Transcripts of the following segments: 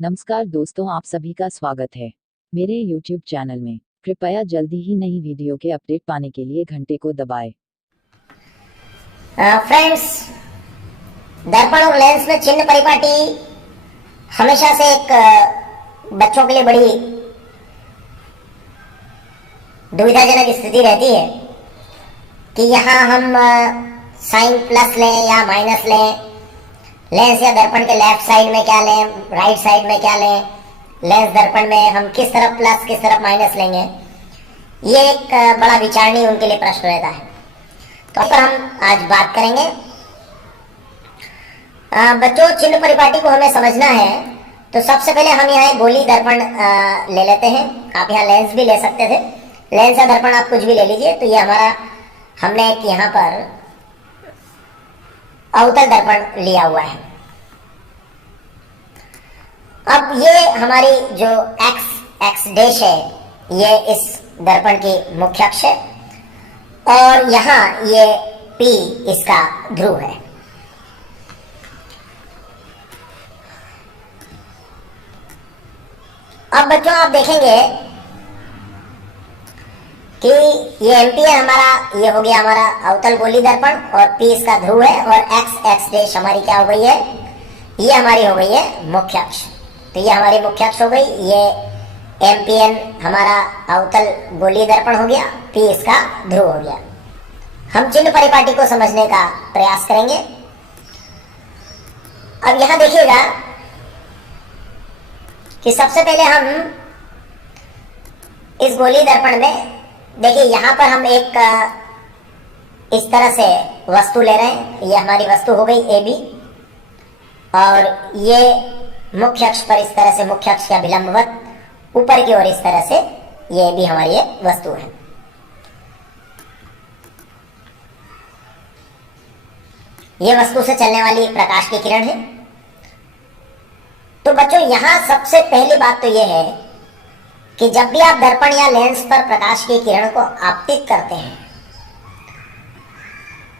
नमस्कार दोस्तों, आप सभी का स्वागत है मेरे YouTube चैनल में। कृपया जल्दी ही नई वीडियो के अपडेट पाने के लिए घंटे को दबाएं। फ्रेंड्स, दर्पण और लेंस में चिन्ह परिपाटी हमेशा से एक बच्चों के लिए बड़ी दुविधाजनक स्थिति रहती है कि यहाँ हम साइन प्लस लें या माइनस लें, लेंस या दर्पण के लेफ्ट साइड में क्या लें, राइट साइड में क्या लें, लेंस दर्पण में हम किस तरफ प्लस किस तरफ माइनस लेंगे। ये एक बड़ा विचारणीय उनके लिए प्रश्न रहता है, तो इस पर हम आज बात करेंगे। बच्चों, चिन्ह परिपाटी को हमें समझना है तो सबसे पहले हम यहाँ एक गोली दर्पण ले लेते हैं। आप यहाँ लेंस भी ले सकते थे, लेंस या दर्पण आप कुछ भी ले लीजिए। तो ये हमारा, हमने एक यहाँ पर अवतल दर्पण लिया हुआ है। अब ये हमारी जो एक्स डैश है, ये इस दर्पण की मुख्य अक्ष है और यहाँ ये P इसका ध्रुव है। अब बच्चों आप देखेंगे कि ये MP है हमारा, ये हो गया हमारा अवतल गोली दर्पण और P इसका ध्रुव है और एक्स डैश हमारी क्या हो गई है, ये हमारी हो गई है मुख्य अक्ष। तो ये हमारी मुख्य अक्ष हो गई, ये MPN हमारा अवतल गोली दर्पण हो गया, P इसका ध्रुव हो गया। हम चिन्ह परिपाटी को समझने का प्रयास करेंगे। अब यहां देखिएगा कि सबसे पहले हम इस गोली दर्पण में देखिए, यहां पर हम एक इस तरह से वस्तु ले रहे हैं। ये हमारी वस्तु हो गई AB और ये मुख्य अक्ष पर इस तरह से, मुख्य अक्ष का विलंबवत ऊपर की ओर इस तरह से ये भी हमारी एक वस्तु है। ये वस्तु से चलने वाली प्रकाश की किरण है। तो बच्चों, यहां सबसे पहली बात तो यह है कि जब भी आप दर्पण या लेंस पर प्रकाश की किरण को आपतित करते हैं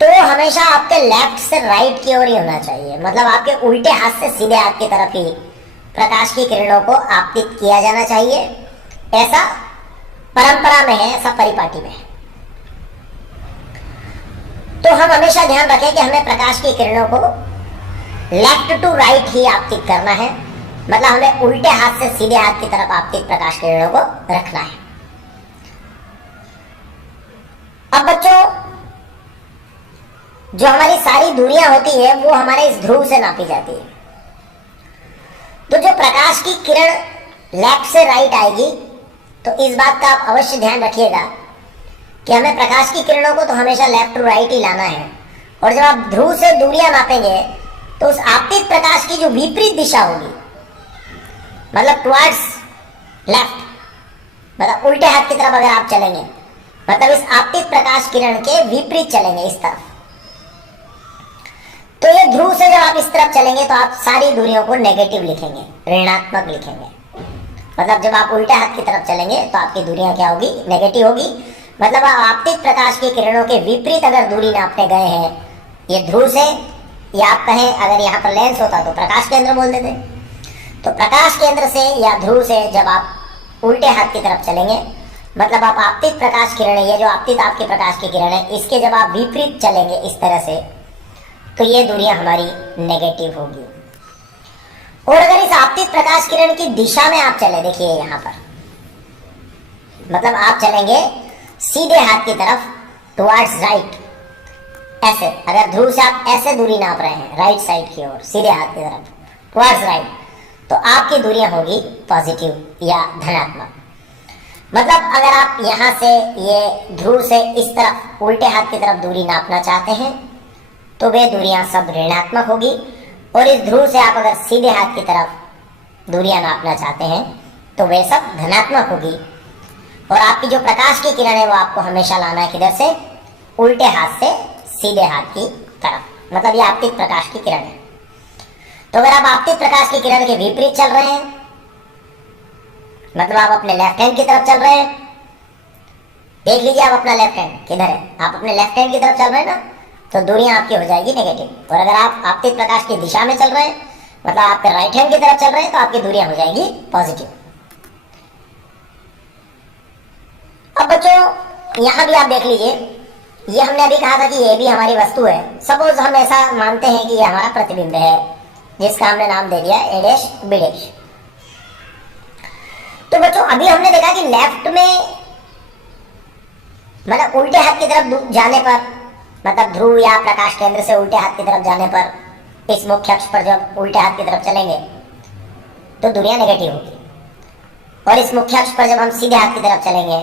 तो हमेशा आपके लेफ्ट से राइट की ओर ही होना चाहिए। मतलब आपके उल्टे हाथ से सीधे हाथ की तरफ ही प्रकाश की किरणों को आपतित किया जाना चाहिए। ऐसा परंपरा में है, ऐसा परिपाटी में है। तो हम हमेशा ध्यान रखें कि हमें प्रकाश की किरणों को लेफ्ट टू राइट ही आपतित करना है। मतलब हमें उल्टे हाथ से सीधे हाथ की तरफ आपतित प्रकाश किरणों को रखना है। अब बच्चों, जो हमारी सारी दूरियां होती है वो हमारे इस ध्रुव से नापी जाती है। तो जो प्रकाश की किरण लेफ्ट से राइट आएगी, तो इस बात का आप अवश्य ध्यान रखिएगा कि हमें प्रकाश की किरणों को तो हमेशा लेफ्ट टू राइट ही लाना है। और जब आप ध्रुव से दूरियां नापेंगे तो उस आपतित प्रकाश की जो विपरीत दिशा होगी, मतलब टुवर्ड्स लेफ्ट, मतलब उल्टे हाथ की तरफ अगर आप चलेंगे, मतलब इस आपतित प्रकाश किरण के विपरीत चलेंगे इस तरफ, तो ये ध्रुव से जब आप इस तरफ चलेंगे तो आप सारी दूरियों को नेगेटिव लिखेंगे, ऋणात्मक लिखेंगे। मतलब जब आप उल्टे हाथ की तरफ चलेंगे तो आपकी दूरियां क्या होगी, नेगेटिव होगी। मतलब आपतित प्रकाश की किरणों के विपरीत अगर दूरी नापने गए हैं ये ध्रुव से, या आप कहें अगर यहाँ पर लेंस होता तो प्रकाश केंद्र बोल देते। तो प्रकाश केंद्र से या ध्रुव से जब आप उल्टे हाथ की तरफ चलेंगे, मतलब आप आपतित प्रकाश किरण, ये जो आपतित आपकी प्रकाश की किरण है, इसके जब आप विपरीत चलेंगे इस तरह से, तो ये दूरियां हमारी नेगेटिव होगी। और अगर इस आपतित प्रकाश किरण की दिशा में आप चले, देखिए यहां पर, मतलब आप चलेंगे सीधे हाथ की तरफ टुवर्ड्स राइट, ऐसे, अगर ध्रुव से आप ऐसे दूरी नाप रहे हैं राइट साइड की ओर, सीधे हाथ की तरफ टुवर्ड्स राइट, तो आपकी दूरियां होगी पॉजिटिव या धनात्मक। मतलब अगर आप यहां से ये ध्रुव से इस तरफ उल्टे हाथ की तरफ दूरी नापना चाहते हैं तो वे दूरियां सब ऋणात्मक होगी। और इस ध्रुव से आप अगर सीधे हाथ की तरफ दूरियां नापना चाहते हैं तो वे सब धनात्मक होगी। और आपकी जो प्रकाश की किरण है वो आपको हमेशा लाना है किधर से, उल्टे हाथ से सीधे हाथ की तरफ। मतलब ये आपतित प्रकाश की किरण है। तो अगर आप आपतित प्रकाश की किरण के विपरीत चल रहे हैं, मतलब आप अपने लेफ्ट हैंड की तरफ चल रहे हैं, देख लीजिए आप अपना लेफ्ट हैंड किधर है, आप अपने लेफ्ट हैंड की तरफ चल रहे हैं ना, तो दूरियां आपकी हो जाएगी नेगेटिव। और अगर आप आपतित प्रकाश की दिशा में चल रहे हैं, मतलब आपके राइट हैंड की तरफ चल रहे हैं तो आपकी दूरियां हो जाएंगी पॉजिटिव। अब बच्चों यहां भी आप देख लीजिए, ये हमने अभी कहा था कि ये भी हमारी वस्तु है। सपोज हम ऐसा मानते हैं कि ये हमारा प्रतिबिंब है, जिसका हमने नाम दे दिया ए डैश बी डैश। तो बच्चों अभी हमने देखा कि लेफ्ट में मतलब उल्टे हाथ की तरफ जाने पर, मतलब ध्रुव या प्रकाश केंद्र से उल्टे हाथ की तरफ जाने पर, इस मुख्य अक्ष पर जब उल्टे हाथ की तरफ चलेंगे तो दूरियां नेगेटिव होगी, और इस मुख्य अक्ष पर जब हम सीधे हाथ की तरफ चलेंगे,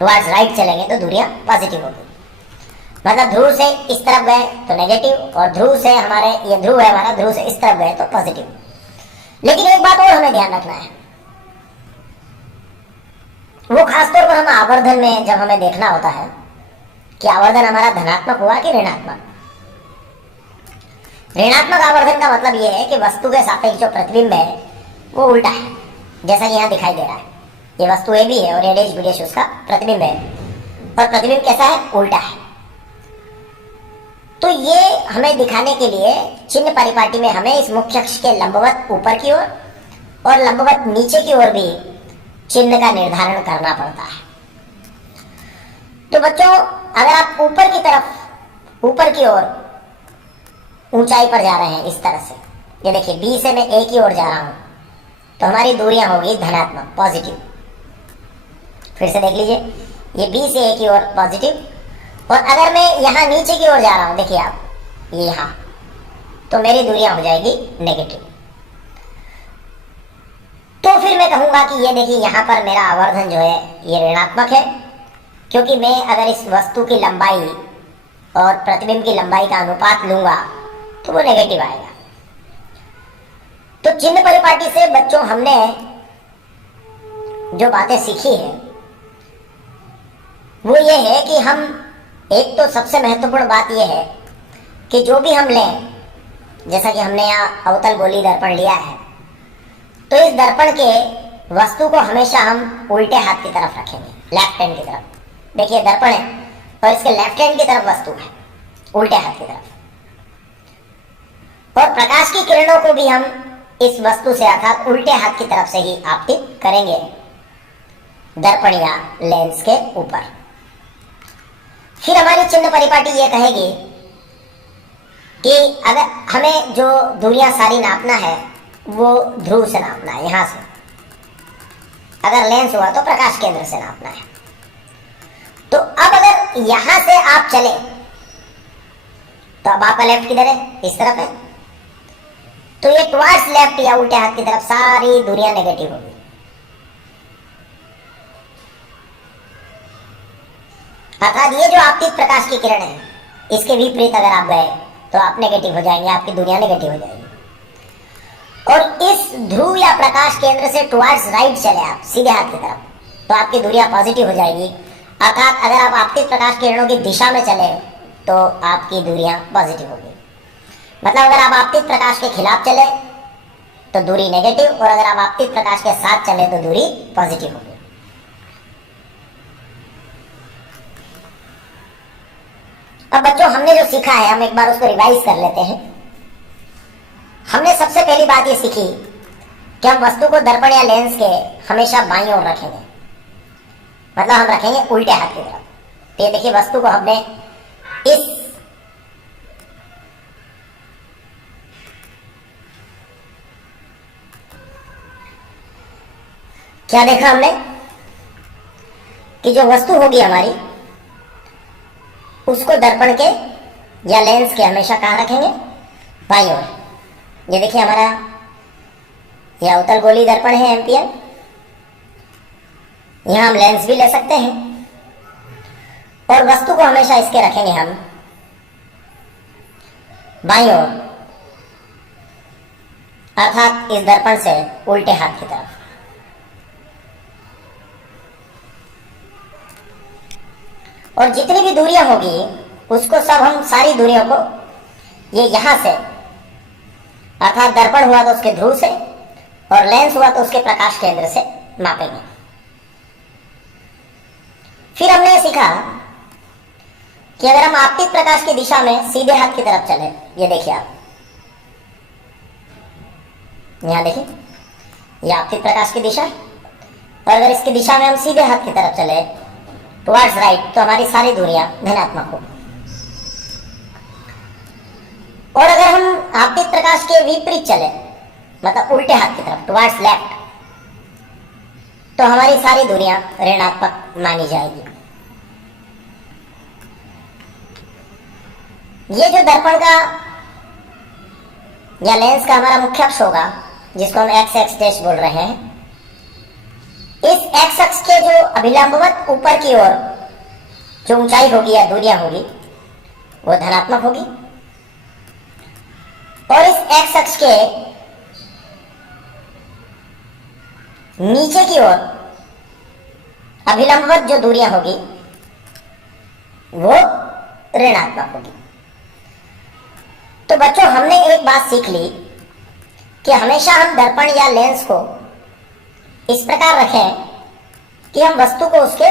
टुवर्ड्स राइट चलेंगे, तो दूरियां पॉजिटिव होगी। मतलब ध्रुव से इस तरफ गए तो नेगेटिव, और ध्रुव से हमारे ये ध्रुव है हमारा, ध्रुव से इस तरफ गए तो पॉजिटिव। लेकिन एक बात और हमें ध्यान रखना है, वो खासतौर पर हम आवर्धन में जब हमें देखना होता है कि आवर्धन हमारा धनात्मक हुआ कि ऋणात्मक। ऋणात्मक आवर्धन का मतलब यह है कि वस्तु के सापेक्ष जो प्रतिबिंब है वो उल्टा है, जैसा कि यहां दिखाई दे रहा है। ये वस्तु ए भी है और ए डैश बी डैश उसका प्रतिबिंब है, और प्रतिबिंब कैसा है? उल्टा है। तो ये हमें दिखाने के लिए चिन्ह परिपाटी में हमें इस मुख्य अक्ष के लंबवत ऊपर की ओर और लंबवत नीचे की ओर भी चिन्ह का निर्धारण करना पड़ता है। तो बच्चों अगर आप ऊपर की तरफ, ऊपर की ओर ऊंचाई पर जा रहे हैं इस तरह से, ये देखिए बी से मैं ए की ओर जा रहा हूं, तो हमारी दूरियां होगी धनात्मक, पॉजिटिव। फिर से देख लीजिए, ये बी से ए की ओर पॉजिटिव, और अगर मैं यहां नीचे की ओर जा रहा हूं, देखिए आप ये यहां, तो मेरी दूरियां हो जाएगी नेगेटिव। तो फिर मैं कहूंगा कि ये देखिए यहां पर मेरा आवर्धन जो है ये ऋणात्मक है, क्योंकि मैं अगर इस वस्तु की लंबाई और प्रतिबिंब की लंबाई का अनुपात लूंगा तो वो नेगेटिव आएगा। तो चिन्ह परिपाटी से बच्चों हमने जो बातें सीखी है वो ये है कि हम, एक तो सबसे महत्वपूर्ण बात यह है कि जो भी हम लें, जैसा कि हमने यहाँ अवतल गोली दर्पण लिया है, तो इस दर्पण के वस्तु को हमेशा हम उल्टे हाथ की तरफ रखेंगे, लेफ्ट हैंड की तरफ। देखिए दर्पण है और इसके लेफ्ट हैंड की तरफ वस्तु है, उल्टे हाथ की तरफ। और प्रकाश की किरणों को भी हम इस वस्तु से अर्थात उल्टे हाथ की तरफ से ही आपतित करेंगे दर्पण या लेंस के ऊपर। फिर हमारी चिन्ह परिपाटी ये कहेगी कि अगर हमें जो दूरियां सारी नापना है वो ध्रुव से नापना है, यहां से। अगर लेंस हुआ तो प्रकाश केंद्र से नापना है। तो अब अगर यहां से आप चले तो अब आपका लेफ्ट किधर है? इस तरफ है। तो ये टुवर्ड्स लेफ्ट या उल्टे हाथ की तरफ सारी दूरियां नेगेटिव होगी। अर्थात ये जो आपतित प्रकाश की किरण है, इसके विपरीत अगर आप गए तो आप नेगेटिव हो जाएंगे, आपकी दूरियां नेगेटिव हो जाएंगी। और इस ध्रुव या प्रकाश केंद्र से टुवर्ड्स राइट चले आप, सीधे हाथ की तरफ, तो आपकी दूरियां पॉजिटिव हो जाएगी। अर्थात अगर आप आपतित प्रकाश किरणों की दिशा में चले तो आपकी दूरियां पॉजिटिव होगी। मतलब अगर आप आपतित प्रकाश के खिलाफ चले तो दूरी नेगेटिव, और अगर आप आपतित प्रकाश के साथ चले तो दूरी पॉजिटिव होगी। अब बच्चों हमने जो सीखा है हम एक बार उसको रिवाइज कर लेते हैं। हमने सबसे पहली बात ये सीखी कि हम वस्तु को दर्पण या लेंस के हमेशा बाईं ओर रखेंगे, मतलब हम रखेंगे उल्टे हाथ की तरफ। तो ये देखिए वस्तु को हमने इस क्या देखा हमने कि जो वस्तु होगी हमारी उसको दर्पण के या लेंस के हमेशा कहां रखेंगे? बाईं ओर। ये देखिए हमारा यह अवतल गोली दर्पण है एम्पियर, यहां हम लेंस भी ले सकते हैं, और वस्तु को हमेशा इसके रखेंगे हम बाईं ओर, अर्थात इस दर्पण से उल्टे हाथ की तरफ। और जितनी भी दूरियां होगी उसको सब हम सारी दूरियों को ये यहां से, अर्थात दर्पण हुआ तो उसके ध्रुव से और लेंस हुआ तो उसके प्रकाश केंद्र से मापेंगे। फिर हमने सीखा कि अगर हम आपतित प्रकाश की दिशा में सीधे हाथ की तरफ चले, ये देखिए आप, यहाँ देखिए, ये आपतित प्रकाश की दिशा है, और अगर इसकी दिशा में हम सीधे हाथ की तरफ चले टुवर्ड्स राइट, तो हमारी सारी दूरियां धनात्मक होगी। और अगर हम आपतित प्रकाश के विपरीत चले, मतलब उल्टे हाथ की तरफ टुवर्ड्स लेफ्ट, तो हमारी सारी दूरियां ऋणात्मक मानी जाएगी। ये जो दर्पण का या लेंस का हमारा मुख्य अक्ष होगा, जिसको हम एक्स एक्स डैश बोल रहे हैं, इस एक्स अक्ष के जो अभिलंबवत ऊपर की ओर जो ऊंचाई होगी या दूरियां होगी वो धनात्मक होगी, और इस एक्स अक्ष के नीचे की ओर अभिलंबवत जो दूरियां होगी वो ऋणात्मक होगी। तो बच्चों, हमने एक बात सीख ली कि हमेशा हम दर्पण या लेंस को इस प्रकार रखें कि हम वस्तु को उसके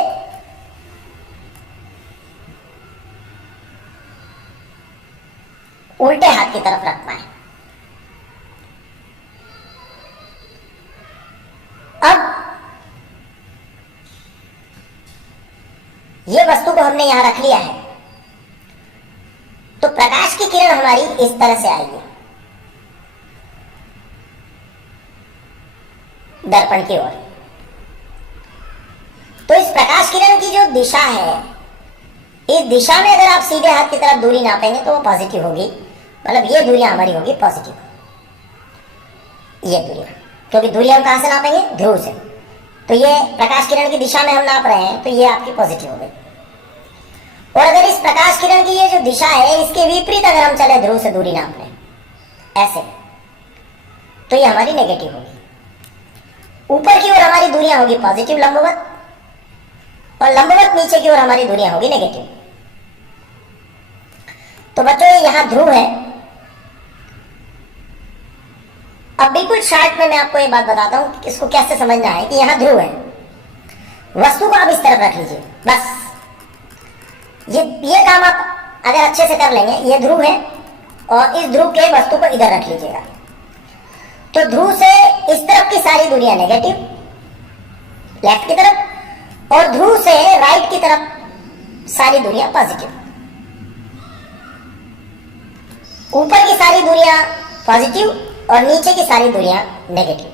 उल्टे हाथ की तरफ रख पाए। अब ये वस्तु को हमने यहां रख लिया है, तो प्रकाश की किरण हमारी इस तरह से आएगी दर्पण की ओर। तो इस प्रकाश किरण की जो दिशा है, इस दिशा में अगर आप सीधे हाथ की तरफ दूरी नापेंगे तो वो पॉजिटिव होगी, मतलब ये दूरियां हमारी होगी पॉजिटिव, ये दूरियां, क्योंकि दूरी हम कहां से नापेंगे? ध्रुव से। तो ये प्रकाश किरण की दिशा में हम नाप रहे हैं, तो ये आपकी पॉजिटिव हो गई। और अगर इस प्रकाश किरण की ये जो दिशा है, इसके विपरीत अगर हम चले ध्रुव से दूरी नाप लें ऐसे, तो ये हमारी नेगेटिव होगी। ऊपर की ओर हमारी दूरियां होगी पॉजिटिव लंबवत, और लंबवत नीचे की ओर हमारी दूरियां होगी नेगेटिव। तो बच्चों, ये यहां ध्रुव है। अब बिल्कुल शॉर्ट में मैं आपको ये बात बताता हूं कि इसको कैसे समझना है कि यहां ध्रुव है। वस्तु को आप इस तरफ रख लीजिए, बस ये काम आप अगर अच्छे से कर लेंगे, ये ध्रुव है और इस ध्रुव के वस्तु को इधर रख लीजिएगा, तो ध्रुव से इस तरफ की सारी दूरियां नेगेटिव लेफ्ट की तरफ, और ध्रुव से राइट की तरफ सारी दूरियां पॉजिटिव। ऊपर की सारी दूरियां पॉजिटिव और नीचे की सारी दूरियां नेगेटिव।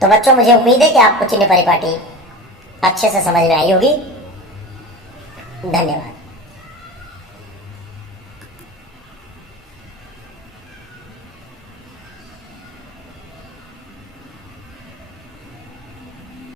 तो बच्चों, मुझे उम्मीद है कि आपको चिन्ह परिपाटी अच्छे से समझ में आई होगी। धन्यवाद।